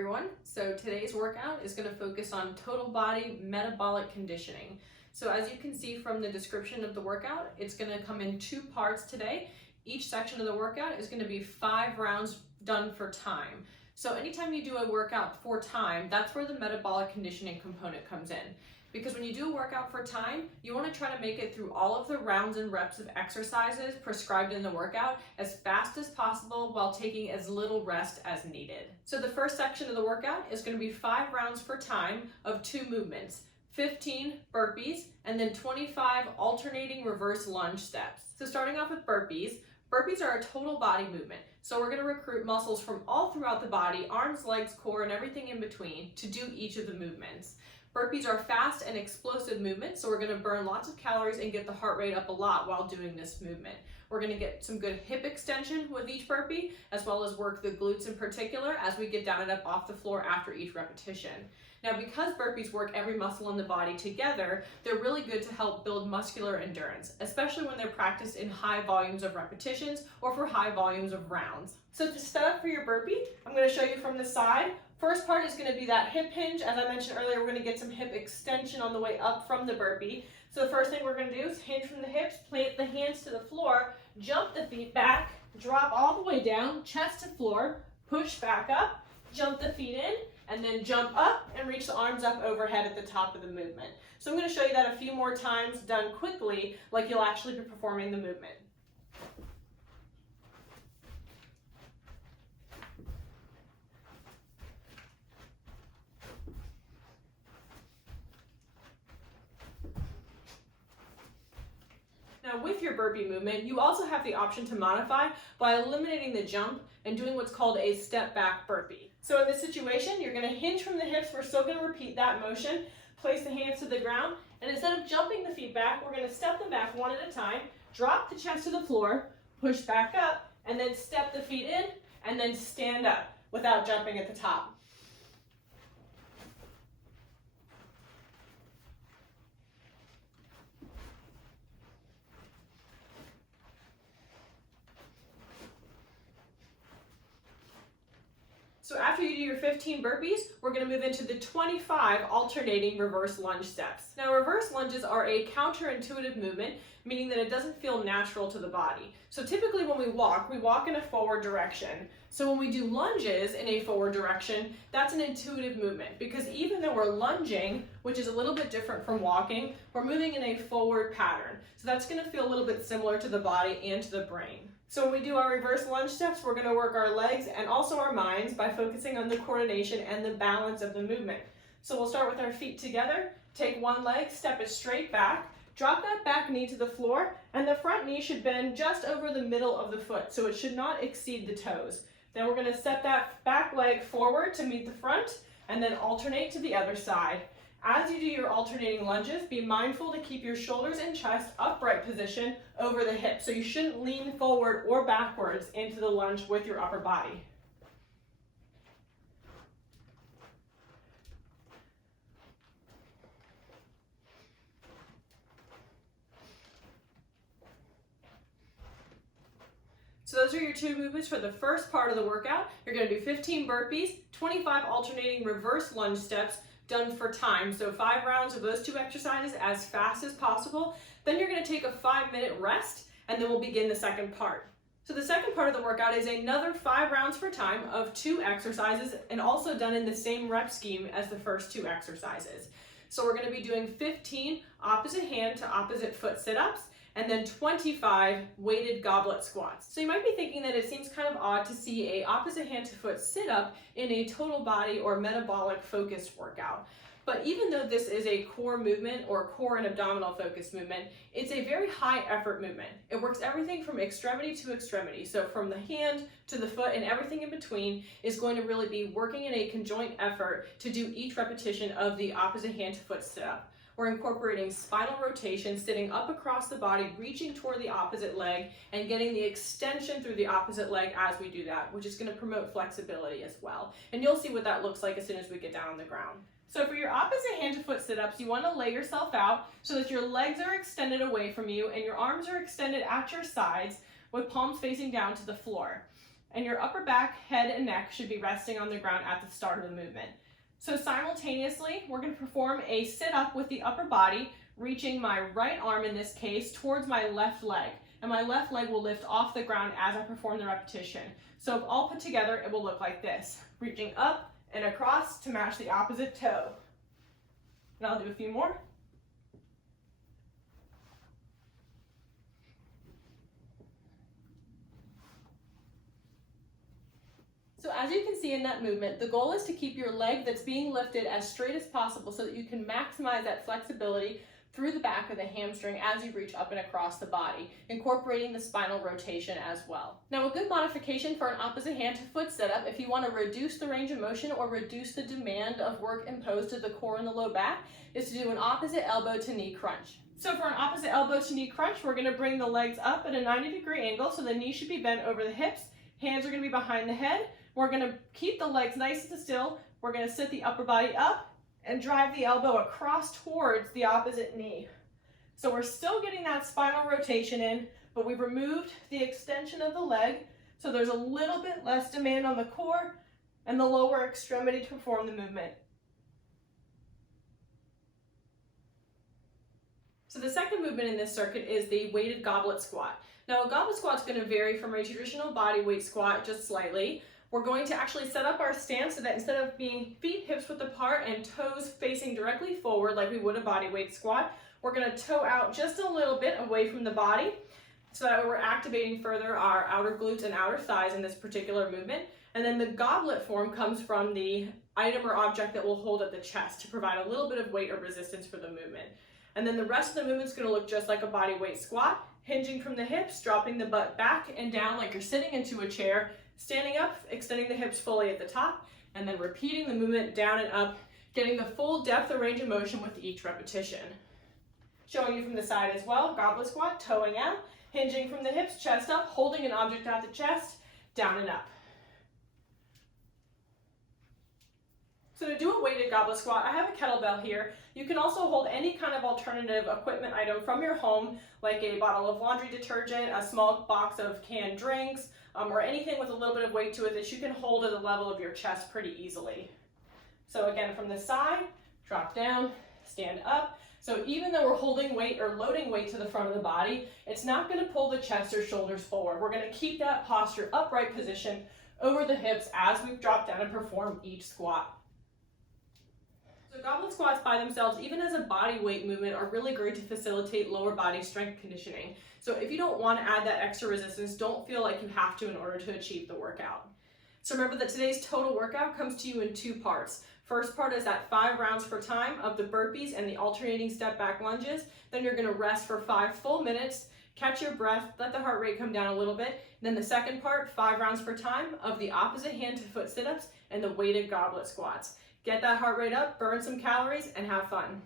everyone. So today's workout is going to focus on total body metabolic conditioning. So as you can see from the description of the workout, it's going to come in 2 parts today. Each section of the workout is going to be 5 rounds done for time. So anytime you do a workout for time, that's where the metabolic conditioning component comes in. Because when you do a workout for time, you want to try to make it through all of the rounds and reps of exercises prescribed in the workout as fast as possible while taking as little rest as needed. So the first section of the workout is going to be 5 rounds for time of 2 movements, 15 burpees, and then 25 alternating reverse lunge steps. So starting off with burpees, burpees are a total body movement. So we're going to recruit muscles from all throughout the body, arms, legs, core, and everything in between to do each of the movements. Burpees are fast and explosive movements, so we're going to burn lots of calories and get the heart rate up a lot while doing this movement. We're going to get some good hip extension with each burpee, as well as work the glutes in particular as we get down and up off the floor after each repetition. Now, because burpees work every muscle in the body together, they're really good to help build muscular endurance, especially when they're practiced in high volumes of repetitions or for high volumes of rounds. So to set up for your burpee, I'm going to show you from the side. First part is going to be that hip hinge. As I mentioned earlier, we're going to get some hip extension on the way up from the burpee. So the first thing we're going to do is hinge from the hips, plant the hands to the floor, jump the feet back, drop all the way down, chest to floor, push back up, jump the feet in, and then jump up and reach the arms up overhead at the top of the movement. So I'm going to show you that a few more times done quickly, like you'll actually be performing the movement. Now with your burpee movement, you also have the option to modify by eliminating the jump and doing what's called a step back burpee. So in this situation, you're going to hinge from the hips. We're still going to repeat that motion. Place the hands to the ground, and instead of jumping the feet back, we're going to step them back one at a time, drop the chest to the floor, push back up, and then step the feet in, and then stand up without jumping at the top. So after you do your 15 burpees, we're going to move into the 25 alternating reverse lunge steps. Now, reverse lunges are a counterintuitive movement, meaning that it doesn't feel natural to the body. So typically when we walk in a forward direction. So when we do lunges in a forward direction, that's an intuitive movement because even though we're lunging, which is a little bit different from walking, we're moving in a forward pattern. So that's going to feel a little bit similar to the body and to the brain. So when we do our reverse lunge steps, we're going to work our legs and also our minds by focusing on the coordination and the balance of the movement. So we'll start with our feet together, take one leg, step it straight back, drop that back knee to the floor, and the front knee should bend just over the middle of the foot, so it should not exceed the toes. Then we're going to step that back leg forward to meet the front, and then alternate to the other side. As you do your alternating lunges, be mindful to keep your shoulders and chest upright position over the hips. So you shouldn't lean forward or backwards into the lunge with your upper body. So those are your 2 movements for the first part of the workout. You're going to do 15 burpees, 25 alternating reverse lunge steps, done for time. So 5 rounds of those 2 exercises as fast as possible. Then you're going to take a 5-minute rest, and then we'll begin the second part. So the second part of the workout is another 5 rounds for time of 2 exercises and also done in the same rep scheme as the first 2 exercises. So we're going to be doing 15 opposite hand to opposite foot sit-ups and then 25 weighted goblet squats. So you might be thinking that it seems kind of odd to see a opposite hand to foot sit-up in a total body or metabolic focused workout. But even though this is a core movement or core and abdominal focused movement, it's a very high effort movement. It works everything from extremity to extremity. So from the hand to the foot and everything in between is going to really be working in a conjoint effort to do each repetition of the opposite hand to foot sit-up. We're incorporating spinal rotation, sitting up across the body, reaching toward the opposite leg, and getting the extension through the opposite leg as we do that, which is going to promote flexibility as well. And you'll see what that looks like as soon as we get down on the ground. So for your opposite hand to foot sit-ups, you want to lay yourself out so that your legs are extended away from you and your arms are extended at your sides with palms facing down to the floor. and your upper back, head, and neck should be resting on the ground at the start of the movement. So simultaneously, we're going to perform a sit-up with the upper body, reaching my right arm in this case towards my left leg, and my left leg will lift off the ground as I perform the repetition. So if all put together, it will look like this, reaching up and across to match the opposite toe. And I'll do a few more. So as you can see in that movement, the goal is to keep your leg that's being lifted as straight as possible so that you can maximize that flexibility through the back of the hamstring as you reach up and across the body, incorporating the spinal rotation as well. Now, a good modification for an opposite hand to foot setup, if you want to reduce the range of motion or reduce the demand of work imposed to the core and the low back, is to do an opposite elbow to knee crunch. So for an opposite elbow to knee crunch, we're going to bring the legs up at a 90-degree angle, so the knee should be bent over the hips, hands are going to be behind the head. We're going to keep the legs nice and still. We're going to sit the upper body up and drive the elbow across towards the opposite knee. So we're still getting that spinal rotation in, but we've removed the extension of the leg, so there's a little bit less demand on the core and the lower extremity to perform the movement. So the second movement in this circuit is the weighted goblet squat. Now, a goblet squat is going to vary from a traditional body weight squat just slightly. We're going to actually set up our stance so that instead of being feet hips width apart and toes facing directly forward like we would a body weight squat, we're going to toe out just a little bit away from the body so that we're activating further our outer glutes and outer thighs in this particular movement. And then the goblet form comes from the item or object that we'll hold at the chest to provide a little bit of weight or resistance for the movement. And then the rest of the movement is going to look just like a body weight squat, hinging from the hips, dropping the butt back and down like you're sitting into a chair, standing up, extending the hips fully at the top, and then repeating the movement down and up, getting the full depth of range of motion with each repetition. Showing you from the side as well, goblet squat, toeing out, hinging from the hips, chest up, holding an object at the chest, down and up. So to do a weighted goblet squat, I have a kettlebell here. You can also hold any kind of alternative equipment item from your home, like a bottle of laundry detergent, a small box of canned drinks, or anything with a little bit of weight to it that you can hold at the level of your chest pretty easily. So again, from the side, drop down, stand up. So even though we're holding weight or loading weight to the front of the body, it's not going to pull the chest or shoulders forward. We're going to keep that posture upright position over the hips as we drop down and perform each squat. So goblet squats by themselves, even as a body weight movement, are really great to facilitate lower body strength conditioning. So if you don't want to add that extra resistance, don't feel like you have to in order to achieve the workout. So remember that today's total workout comes to you in two parts. First part is that 5 rounds per time of the burpees and the alternating step back lunges. Then you're going to rest for 5 full minutes, catch your breath, let the heart rate come down a little bit. Then the second part, 5 rounds per time of the opposite hand to foot sit-ups and the weighted goblet squats. Get that heart rate up, burn some calories, and have fun.